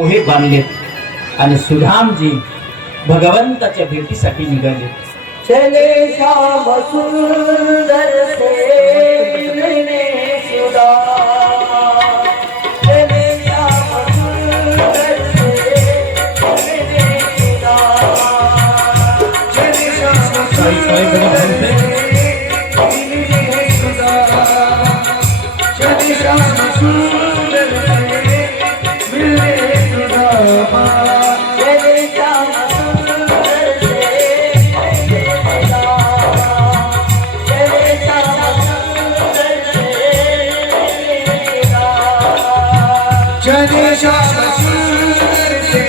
पोहे बांधलेत आणि सुधामजी भगवंताच्या भेटीसाठी निघाले. चले श्याम सुंदर से मिलने सुदाम, चले श्याम सुंदर से मिलने सुदाम, चले श्याम सुंदर से मिलने सुदाम, चले श्याम सुंदर से मिलने सुदाम, चले श्याम चले श्याम सुंदर से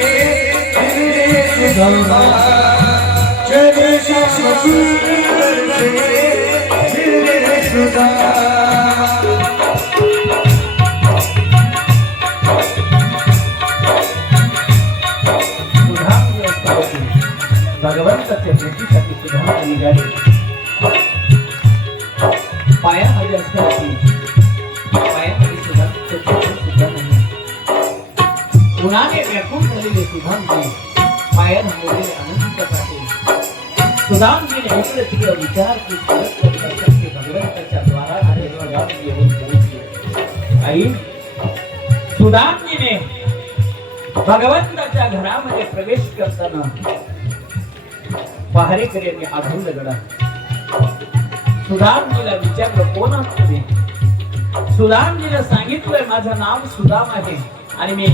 मिलने सुदाम, चले श्याम सुंदर से मिलने सुदाम. सुधामजी असताना भगवंताच्या भेटीसाठी सुधामजी निघाले. पायामध्ये असताना पायामध्ये सुद्धा नाही. उन्हाने व्याकुळ झालेले सुधामजी पाया थांबवलेले आनंदासाठी सुधामजीने इकडे तिकडे विचार की भगवंताच्या द्वारामध्ये येऊन पोहोचले. आई सुधामजीने भगवंताच्या घरामध्ये प्रवेश करताना पहारेकऱ्यांनी आढळलं गडा. सुधामजीला विचारलं कोण आहात तुम्ही? सुधामजीला सांगितलंय माझं नाव सुदाम आहे आणि मी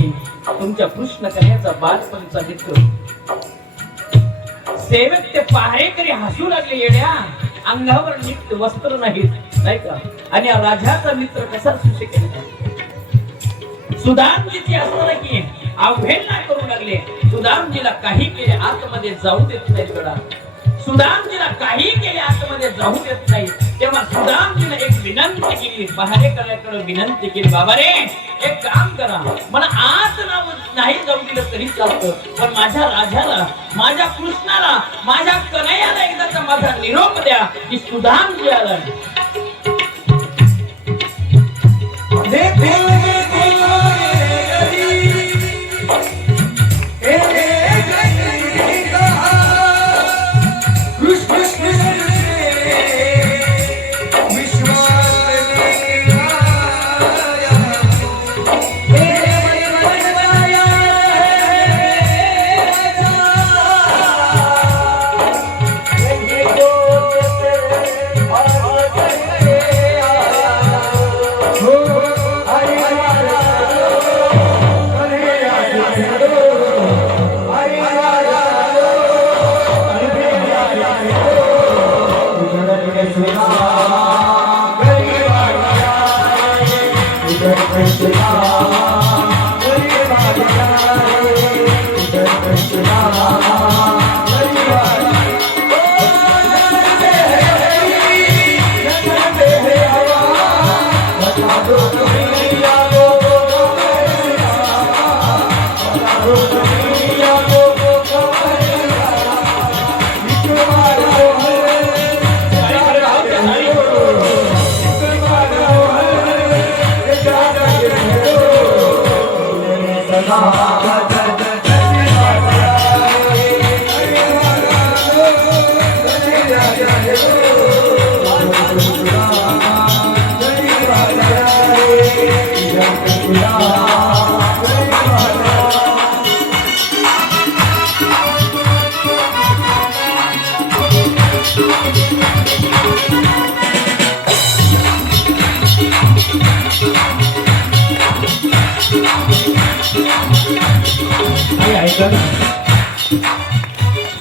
तुमच्या कृष्ण कन्याचा बालपणचा मित्र. सेवक ते पहारेकरी हसू लागले. येड्या, अंगावर नीट वस्त्र नाहीत नाही का, आणि राजाचा मित्र कसा असू शकेल? सुदामजीची असताना की अवहेलना करू लागले. सुदामजीला काही केले आतमध्ये जाऊ देत नाही गडा. सुदामजीला काही केले आतमध्ये जाऊ देत नाही. तेव्हा सुदामजीने एक विनंती केली, पहारेकऱ्याकडे विनंती केली, बाबा रे एक काम करा, मला आत नाही जाऊ दिलं तरी चालतं, पण माझ्या राजाला, माझ्या कृष्णाला, माझ्या कन्हैयाला एकदाचा माझा निरोप द्या की सुदामजी आला.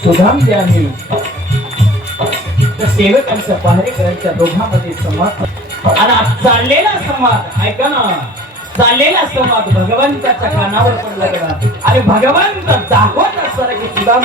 सुधामजी आणि सेवकांच्या पहारेकऱ्यांच्या दोघांमध्ये संवाद, आणि चाललेला संवाद ऐका ना, चाललेला संवाद भगवंताच्या कानावर पडला गेला. आणि भगवंत दाखवत असताना की सुदाम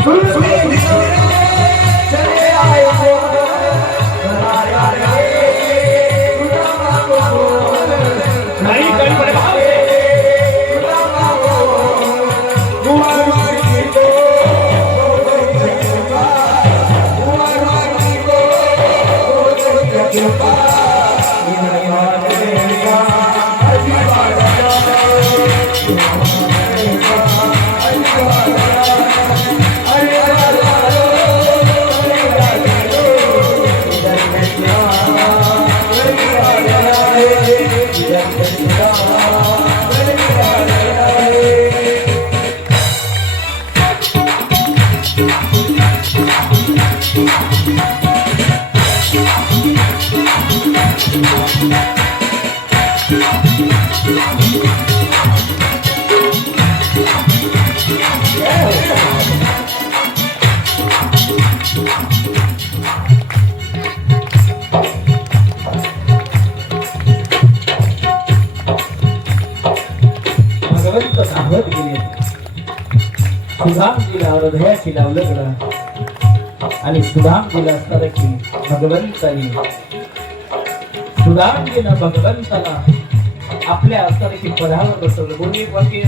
सुदामजीला हृदयाची लावलं गडा आणि सुदामजीला असणार की भगवंतानी सुदामजीनं भगवंताला आपल्या असणार की पदावर बसवलं. बोलणी वाक्य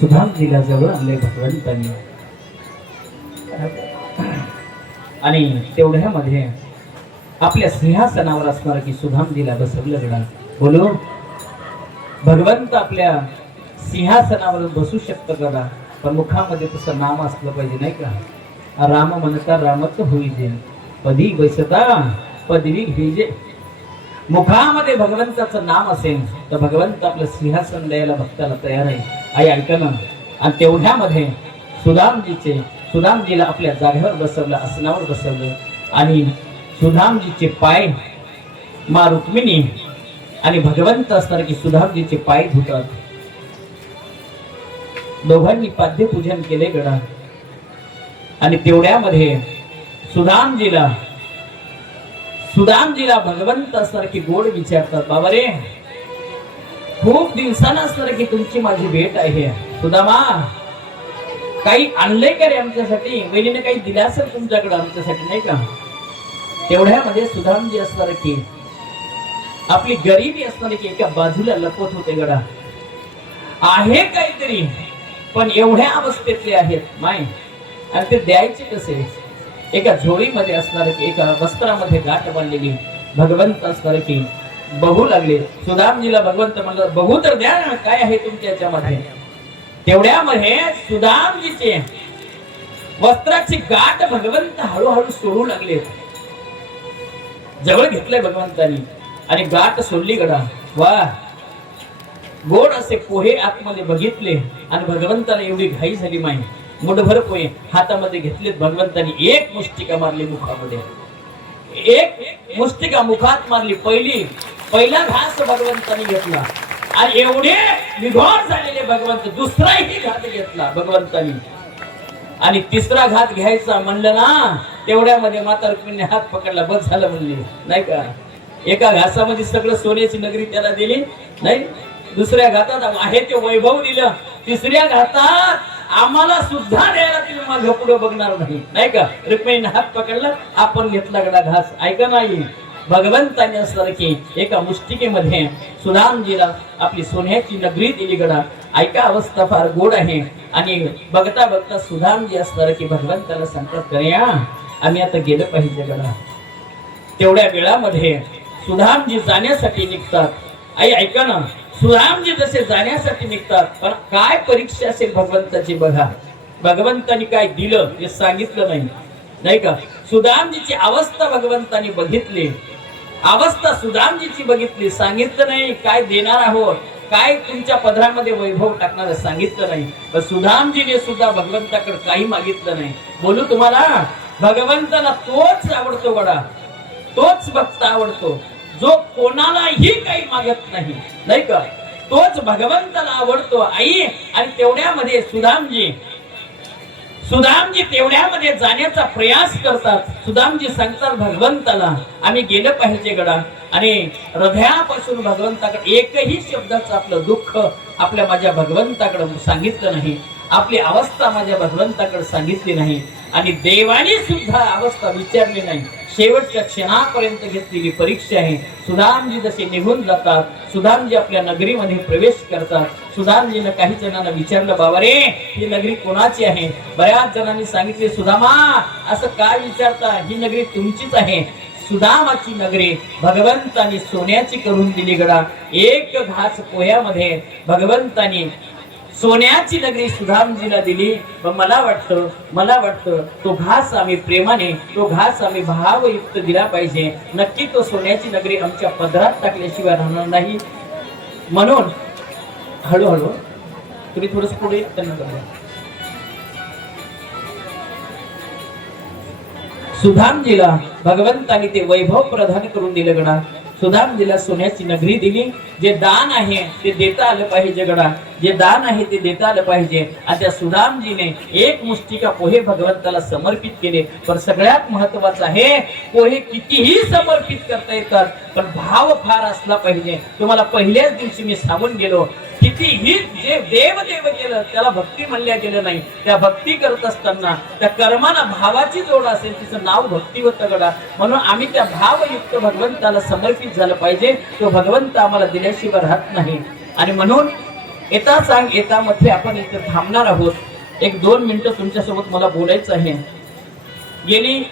सुदामजीला जवळ आणले भगवंतांनी आणि तेवढ्यामध्ये आपल्या सिंहासनावर असणार की सुदामजीला बसवलं गडा. बोलो भगवंत आपल्या सिंहासनावर बसू शकतं गडा, पण मुखामध्ये तसं नाम असलं पाहिजे नाही का. राम म्हणता रामच होईजे, पदी बैसता पदवी घेजे. मुखामध्ये भगवंताचं नाम असेल तर भगवंत आपलं सिंहासन द्यायला भक्ताला तयार आहे. आई ऐका ना. आणि तेवढ्यामध्ये सुदामजीला आपल्या जागेवर बसवलं, आसनावर बसवलं आणि सुदामजीचे पाय मा रुक्मिणी आणि भगवंत असणार की सुदामजीचे पाय धुतात. दोघांनी पाद्यपूजन केले गडा आणि तेवढ्यामध्ये सुदामजीला भगवंत असणार की गोड विचारतात, बाबा रे खूप दिवसानं असणार की तुमची माझी भेट आहे. सुदामा काही आणलंय का रे आमच्यासाठी? वहिनीने काही दिलं असेल तुमच्याकडे आमच्यासाठी नाही का. तेवढ्यामध्ये सुदामजी असणार की आपली गरिबी असणार की एका बाजूला लपवत होते गडा. आहे काहीतरी पण एवढ्या अवस्थेतले आहेत माय, आणि ते द्यायचे कसे. एका झोळीमध्ये असणार की एका वस्त्रामध्ये गाठ बांधलेली भगवंत असणार की बघू लागले. सुदामजीला भगवंत म्हणलं बघू तर द्या ना काय आहे तुमच्या याच्यामध्ये. तेवढ्यामध्ये सुदामजीचे वस्त्राची गाठ भगवंत हळूहळू सोडू लागले. जवळ घेतलंय भगवंतानी आणि गाठ सोडली गडा. वा गोड असे पोहे आतमध्ये बघितले आणि भगवंताला एवढी घाई झाली माई. मुठभर पोहे हातामध्ये घेतलेत भगवंतानी. एक मुष्टिका मारली मुखामध्ये, एक मुष्टिका मुखात मारली. पहिला घास भगवंतानी घेतला आणि एवढे विघोर झालेले भगवंत दुसराही घात घेतला भगवंतानी. आणि तिसरा घात घ्यायचा म्हणलं ना तेवढ्यामध्ये माता रुक्मिणीने हात पकडला. बस झालं म्हणली नाही का. एका घासामध्ये सगळं सोन्याची नगरी त्याला दिली नाही. दुसऱ्या घातात आहे ते वैभव दिलं. तिसऱ्या घातात आम्हाला सुद्धा द्यायला तिने मग पुढे बघणार नाही का. रुक्मिणीने हात पकडला, आपण घेतला गडा घास. ऐका नाही भगवंताने असणार की एका मुष्टिकेमध्ये सुदामजीला आपली सोन्याची नगरी दिली गडा. ऐका अवस्था फार गोड आहे. आणि बघता बघता सुदामजी असणार की भगवंताला सांगतात करूया आम्ही आता गेलं पाहिजे गडा. तेवढ्या वेळामध्ये सुदामजी जाण्यासाठी निघतात. आई ऐका ना. सुदामजी जसे जाण्यासाठी निघतात पण काय परीक्षा असेल भगवंताची बघा. भगवंतानी काय दिलं हे सांगितलं नाही का. सुदामजीची अवस्था भगवंतानी बघितली, अवस्था सुदामजीची बघितली, सांगितलं नाही काय देणार आहोत, काय तुमच्या पदरामध्ये वैभव टाकणार सांगितलं नाही. पण सुदामजीने सुद्धा भगवंताकडे काही मागितलं नाही. बोलू तुम्हाला भगवंताला तोच आवडतो बडा, तोच भक्त आवडतो जो कोणालाही काही मागत नाही का. तोच भगवंताला आवडतो आई. आणि तेवढ्यामध्ये सुदामजी तेवढ्यामध्ये जाण्याचा प्रयास करतात. सुदामजी सांगतात भगवंताला आम्ही गेलं पाहिजे गडा. आणि हृदयापासून भगवंताकडे एकही शब्दाचं आपलं दुःख आपल्या माझ्या भगवंताकडे सांगितलं नाही. आपली अवस्था माझ्या भगवंताकडे सांगितली नाही. आणि देवाने सुद्धा अवस्था विचारली नाही. शेवटच्या क्षणापर्यंत घेतलेली परीक्षा आहे. सुदामजी जसे निघून जातात, सुदामजी आपल्या नगरीमध्ये प्रवेश करतात. सुदामजीनं काही जणांना विचारलं बाबा रे ही नगरी कोणाची आहे. बऱ्याच जणांनी सांगितले सुदामा असं काय विचारता, ही नगरी तुमचीच आहे. सुदामाची नगरी भगवंतानी सोन्याची करून दिली गडा. एक घास पोह्यामध्ये भगवंतानी सोन्याची नगरी सुधामजीला दिली. पण मला वाटतं तो घास आम्ही प्रेमाने, तो घास आम्ही भावयुक्त दिला पाहिजे. नक्की तो सोन्याची नगरी आमच्या पदरात टाकल्याशिवाय राहणार नाही. म्हणून हळूहळू तुम्ही थोडस पुढे त्यांना बघा. सुधामजीला भगवंताने ते वैभव प्रदान करून दिलं गडा. सुधामजीला सोन्याची नगरी दिली. जे दान आहे ते देता आलं पाहिजे गडा. जे दान आहे ते देता आलं पाहिजे. आणि त्या सुधामजीने एक मुष्टिका पोहे भगवंताला समर्पित केले. पण सगळ्यात महत्वाचं आहे, पोहे कितीही समर्पित करता येतात, पण भाव फार असला पाहिजे. तुम्हाला पहिल्याच दिवशी मी सांगून गेलो, कितीही जे देव केलं त्याला भक्ती म्हणल्या गेलं नाही. त्या भक्ती करत असताना त्या कर्माला भावाची जोड असेल, तिचं नाव भक्ती होतं गडा. म्हणून आम्ही त्या भावयुक्त भगवंताला समर्पित झालं पाहिजे. तो भगवंत आम्हाला दिल्याशिवाय राहत नाही. आणि म्हणून येता मध्ये आपण इथे थांबणार आहोत. 1-2 मिनिटं तुमच्यासोबत मला बोलायचं आहे. गेली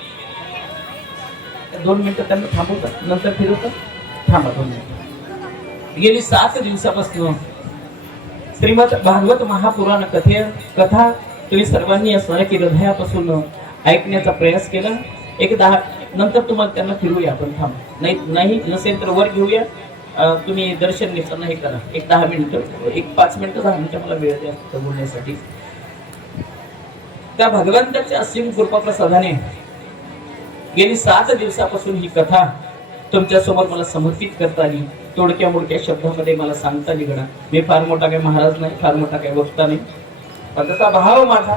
2 मिनिटं त्यांना थांबवतात, नंतर फिरवतात. थांबा 2 मिनिटं. गेली 7 दिवसापासून श्रीमद भागवत महापुराण कथा तुम्ही सर्वांनी असणार की हृदयापासून ऐकण्याचा प्रयास केला. 10 नंतर तुम्हाला त्यांना फिरूया आपण. थांब नाही नसेल तर वर घेऊया. तुम्ही दर्शन घेताना हे करा. 10 मिनिटं 5 मिनिटं 10 मिनिटं मला वेळ द्या बोलण्यासाठी. त्या भगवंताच्या असीम कृपा प्रसादाने गेली 7 दिवसापासून ही कथा तुमच्या समोर मला समर्पित करता आली. तोडक्या मोडक्या शब्दामध्ये मला सांगता आली गडा. मी फार मोठा काही महाराज नाही, फार मोठा काही वक्ता नाही, पण तसा भाव माझा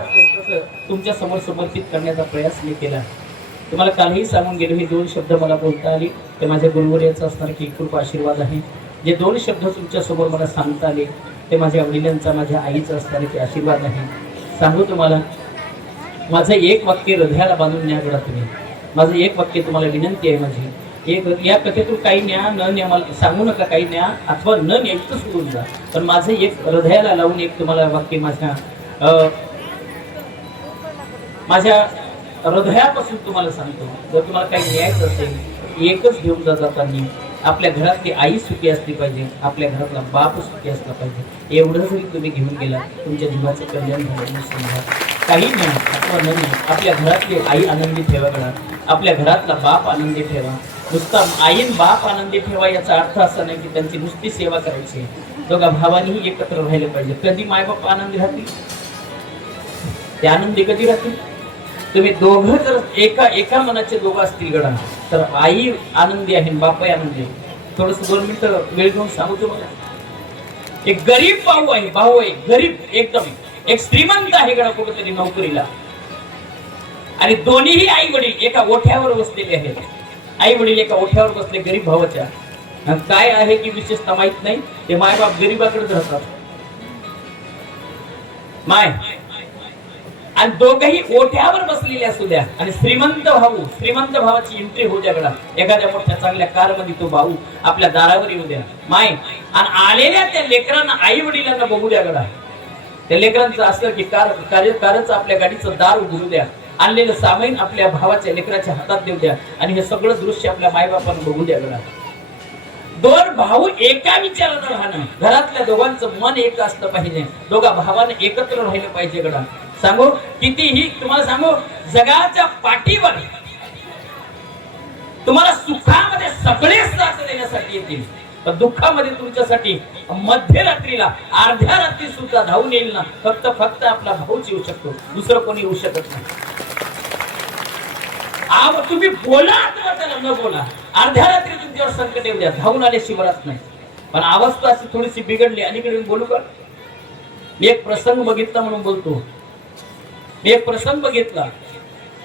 तुमच्या समोर समर्पित करण्याचा प्रयास मी केला. तुम्हाला कालही सांगून गेलो, हे 2 शब्द मला बोलता आले ते माझ्या गुरुवर्याचा असणार की कृपा आशीर्वाद आहे. जे 2 शब्द तुमच्या समोर मला सांगता आले ते माझ्या वडिलांचा, माझ्या आईचा असणार की आशीर्वाद आहे. सांगू तुम्हाला, माझं एक वाक्य हृदयाला बांधून न्या गडा तुम्ही. माझं एक वाक्य तुम्हाला विनंती आहे माझी. या कथेतून काही न्या न न्या मला सांगू नका, काही न्या अथवा न न्यायचं सोडून जा. पण माझं एक हृदयाला लावून एक तुम्हाला वाक्य माझ्या हृदयापासून तुम्हाला सांगतो. जर तुम्हाला काही न्यायचं असेल, एकच घेऊन जाताना आपल्या घरातली आई सुखी असली पाहिजे, आपल्या घरातला बाप सुखी असला पाहिजे. एवढं जरी तुम्ही घेऊन गेला, तुमच्या जीवाचं कल्याण झालं. समजा काही न्या अथवा न न्या, आपल्या घरातली आई आनंदी ठेवा गडा. आपल्या घरातला बाप आनंदी ठेवा. नुसता आईन बाप आनंदी ठेवा याचा अर्थ असा नाही की त्यांची नुसती सेवा करायची. दोघा भावानीही एकत्र राहिले पाहिजे. कधी मायबाप आनंदी राहतील, ते आनंदी कधी राहतील? तुम्ही दोघं जर एका मनाचे दोघं असतील गडा, तर आई आनंदी आहे, बाप आनंदी आहे. थोडस 2 मिनिटं वेळ घेऊन सांगू तुम्हाला. एक गरीब भाऊ आहे गरीब एकदम. एक श्रीमंत आहे गडा कुठेतरी नोकरीला, आणि दोन्हीही आई वडील एका ओठ्यावर बसलेले आहेत. आई वडील एका ओठ्यावर बसले गरीब भावाच्या. काय आहे की विशेषता माहित नाही, ते मायबाप गरीबाकडेच राहतात. आणि दोघही ओठ्यावर बसलेले असू द्या, आणि श्रीमंत भावाची एंट्री होऊ द्या गडा. एखाद्या मोठ्या चांगल्या कार मध्ये तो भाऊ आपल्या दारावर येऊ द्या आणि आलेल्या त्या लेकरांना आई वडिलांना बघू द्या गडा. त्या लेकरांचं असलं की कारच आपल्या गाडीचं दार उघडू द्या. आणलेलं सामान आपल्या भावाच्या लेकराच्या हातात देऊ द्या, आणि हे सगळं दृश्य आपल्या मायबापांना बघू द्या गडा. 2 भाऊ एका विचारानं राहणं, घरातल्या दोघांचं मन एक असलं पाहिजे. दोघा भावानं एकत्र राहिलं पाहिजे गडा. सांगू कितीही तुम्हाला सांगू, जगाच्या पाठीवर तुम्हाला सुखामध्ये सगळे साथ देण्यासाठी येतील, पण दुःखामध्ये तुमच्यासाठी मध्यरात्रीला अर्ध्या रात्री सुद्धा धावून येईल ना, फक्त आपला भाऊच येऊ शकतो, दुसरं कोणी येऊ शकत नाही. तुम्ही बोला अथवा त्याला न बोला, अर्ध्या रात्री तुमच्यावर संकट येऊ द्या, धावून आले शिवरात नाही. पण अवस्था अशी थोडीशी बिघडली. अलीकडे बोलू का? मी एक प्रसंग बघितला म्हणून बोलतो. एक प्रसंग बघितला.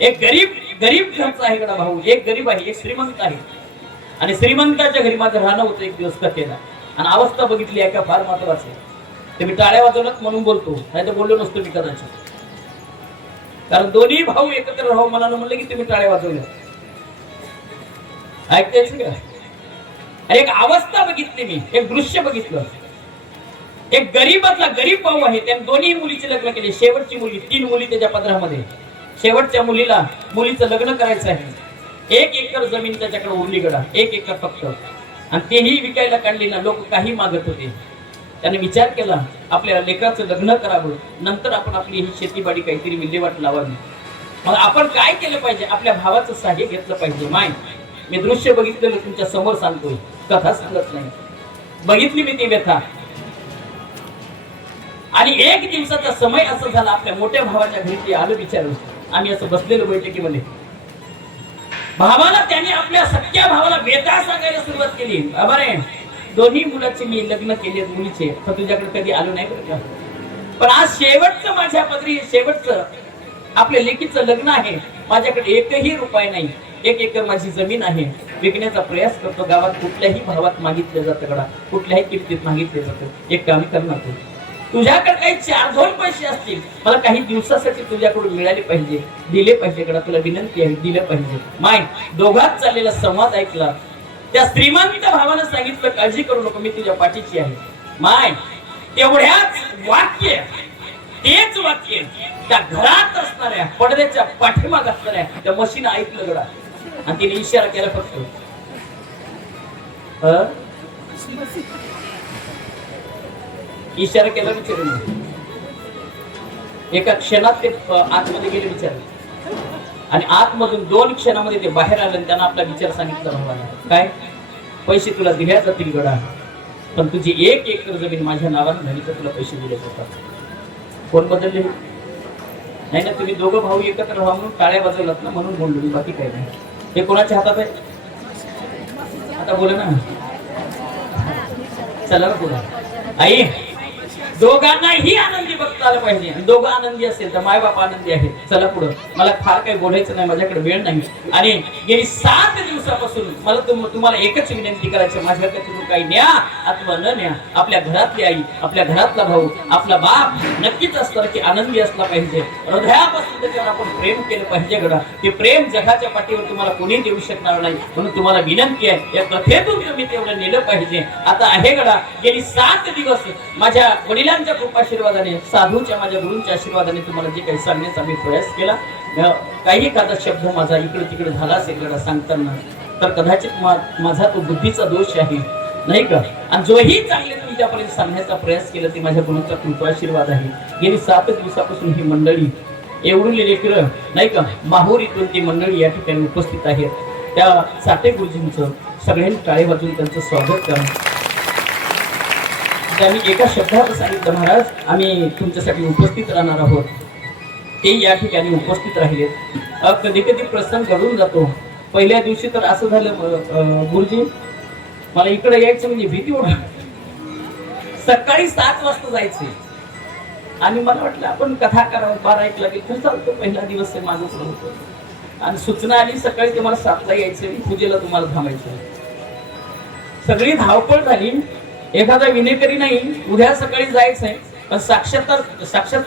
एक गरीब घरचा आहे गडा भाऊ. एक गरीब आहे, एक श्रीमंत आहे. आणि श्रीमंताच्या घरी माझं राहणं होतं एक दिवस कथेला. आणि अवस्था बघितली आहे का फार महत्वाची. ते मी टाळ्या वाजवल्यात म्हणून बोलतो, नाही तर बोललो नसतो मी कदाचित. कारण दोन्ही भाऊ एकत्र राहू मनानं म्हणलं की तुम्ही टाळ्या वाजवल्या. ऐकतायच का? एक अवस्था बघितली मी, एक दृश्य बघितलं. एक गरीबातला गरीब भाऊ आहे, त्याने दोन्ही मुलीचे लग्न केले. शेवटची मुली, 3 मुली त्याच्या पदरामध्ये. शेवटच्या मुलीचं लग्न करायचं आहे. 1 एकर जमीन त्याच्याकडे उरली गडा, 1 एकर फक्त. आणि तेही विकायला काढली ना. लोक काही मागत होते. त्याने विचार केला आपल्या लेकराचं लग्न करावं, नंतर आपण आपली ही शेतीबाडी काहीतरी विल्हेवाट लावावी. मग आपण काय केलं पाहिजे? आपल्या भावाचं सहाय्य घेतलं पाहिजे. माय मी दृश्य बघितलेलं तुमच्या समोर सांगतोय, कथा सांगत नाही. बघितली मी ती व्यथा. आणि एक दिवसाचा समय असं झाला, आपल्या मोठ्या भावाच्या घरी ते आलं विचारून. आम्ही असं बसलेलो बैठकीमध्ये. भावाला त्याने आपल्या सख्या भावाला व्यथा सांगायला सुरुवात केली. बरे दोन्ही मुलाचे मी लग्न केले मुलीचे, पण तुझ्याकडे कधी आलो नाही बरं का. पण आज शेवटचं माझ्या पदरी शेवटचं आपल्या लेकीचं लग्न आहे. माझ्याकडे एकही रुपया नाही. 1 एकर माझी जमीन आहे. विकण्याचा प्रयास करतो. गावात कुठल्याही भावात मागितलं जातं कडा, कुठल्याही किमतीत मागितलं जातं. एक काम करणार तू, तुझ्याकडे काही 4-2 पैसे असतील, मला काही दिवसासाठी तुझ्याकडून मिळाले पाहिजे, दिले पाहिजे कडा. तुला विनंती आहे, दिलं पाहिजे. माय दोघात चाललेला संवाद ऐकला. त्या श्रीमंत भावानं सांगितलं, काळजी करू नको, मी तुझ्या पाठीची आहे. माय तेवढ्याच वाक्य, तेच वाक्य त्या घरात असणाऱ्या पडद्याच्या पाठीमाग असणाऱ्या त्या मशीन ऐकलं गडा. आणि तिने इशारा केला फक्त. इशारा केला विचारून. एका क्षणात ते आतमध्ये गेले विचार. आणि आतमधून 2 क्षणामध्ये ते बाहेर आले. त्यांना आपला विचार सांगितला भावाला. काय? पैसे तुला दिल्या जातील गडा, पण तुझी 1 एकर जमीन माझ्या नावाने झाली तर तुला पैसे दिले जातात. कोण बदलले? नाही ना, तुम्ही दोघं भाऊ एकत्र राहा म्हणून टाळ्या वाजवलात ना, म्हणून बोललो. बाकी काही नाही. हे कोणाच्या हातात आहे? आता बोला ना, चला ना बोला. आई दोघांनाही आनंदी बघता आलं पाहिजे. दोघं आनंदी असेल तर माय बाप आनंदी आहे. चला पुढं. मला फार काही बोलायचं नाही, माझ्याकडे वेळ नाही. आणि गेली 7 दिवसापासून मला तुम्हाला एकच विनंती करायची, माझ्याकडे तुम्ही काही न्या अथवा न न्या, आपल्या घरातली आई, आपल्या घरातला भाऊ, आपला बाप नक्कीच असतं की आनंदी असला पाहिजे. हृदयापासून त्याच्यावर आपण प्रेम केलं पाहिजे गडा. ते प्रेम जगाच्या पाठीवर तुम्हाला कोणी देऊ शकणार नाही. म्हणून तुम्हाला विनंती आहे, या कथेतून तुम्ही तेवढं नेलं पाहिजे. आता आहे गडा, गेली 7 दिवस माझ्या वडिलांच्या कृपाशीर्वादाने, साधूच्या माझ्या गुरूंच्या आशीर्वादाने तुम्हाला जे काही सांगण्याचा मी प्रयास केला, काही एखादा शब्द माझा इकडे तिकडे झाला असेल गडा सांगताना, तर कदाचित माझा तो बुद्धीचा दोष आहे, नाही का. आणि जोही चांगले तुमच्यापर्यंत सांगण्याचा प्रयास केला ते माझ्या गुरूंचा कृपाशीर्वाद आहे. गेली 7 दिवसापासून ही मंडळी एवढी लेकरं, नाही का, माहुरीतून ती मंडळी या ठिकाणी उपस्थित आहेत. त्या साठे गुरुजींचं सगळ्यांनी टाळे वाजून त्यांचं स्वागत करा. आम्ही एका शब्दात सांगितलं, महाराज आम्ही तुमच्यासाठी उपस्थित राहणार आहोत. ते या ठिकाणी उपस्थित राहिलेत. कधी कधी प्रसंग घडून जातो. पहिल्या दिवशी तर असं झालं, गुरुजी मला इकडे यायचं म्हणजे भीती वाटली. सकाळी 7 वाजता जायचे आणि मला वाटलं आपण कथा करावं, 12-1 लागेल तर चालतो. पहिला दिवस आहे माझं होतं. आणि सूचना आली सकाळी तुम्हाला 7ला यायचं, पूजेला तुम्हाला थांबायचं. सगळी धावपळ झाली. एखादा विनेकरी नाही, उद्या सकाळी जायचंय, पण साक्षात्कार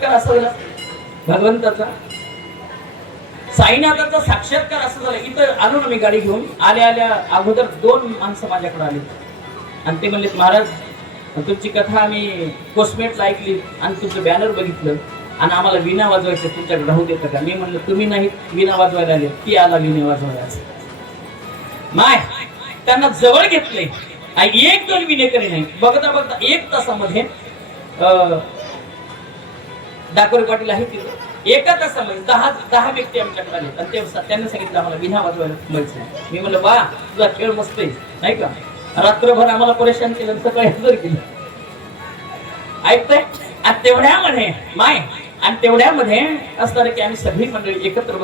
असा झाला भगवंताचा, साईनाथाचा साक्षात्कार असं झालं. इथं आलो ना मी गाडी घेऊन, आल्या अगोदर 2 माणसं माझ्याकडे आली आणि ते म्हणले, महाराज तुमची कथा आम्ही कोस्मेटला ऐकली आणि तुमचं बॅनर बघितलं आणि आम्हाला विणा वाजवायचं, तुमच्याकडे राहू देतं का? मी म्हणलं तुम्ही नाही विणा वाजवायला आले, ती आला विणा वाजवायला. माय त्यांना जवळ घेतले. 1-2 विनेकरी नाही, बघता बघता 1 तासामध्ये डाकोरे पाटील आहे तिथं. 1 तासामध्ये 10 व्यक्ती आमच्याकडे आले आणि त्यांनी सांगितलं आम्हाला विणा वाजवायला मिळायचं. मी म्हणलं बा तुझा खेळ मस्त आहे, नाही का. रात्रभर आम्हाला परेशान केलं, सकाळी हजर केलं. ऐकतंय. आणि तेवढ्यामध्ये असणार की आम्ही सगळी मंडळी एकत्र बस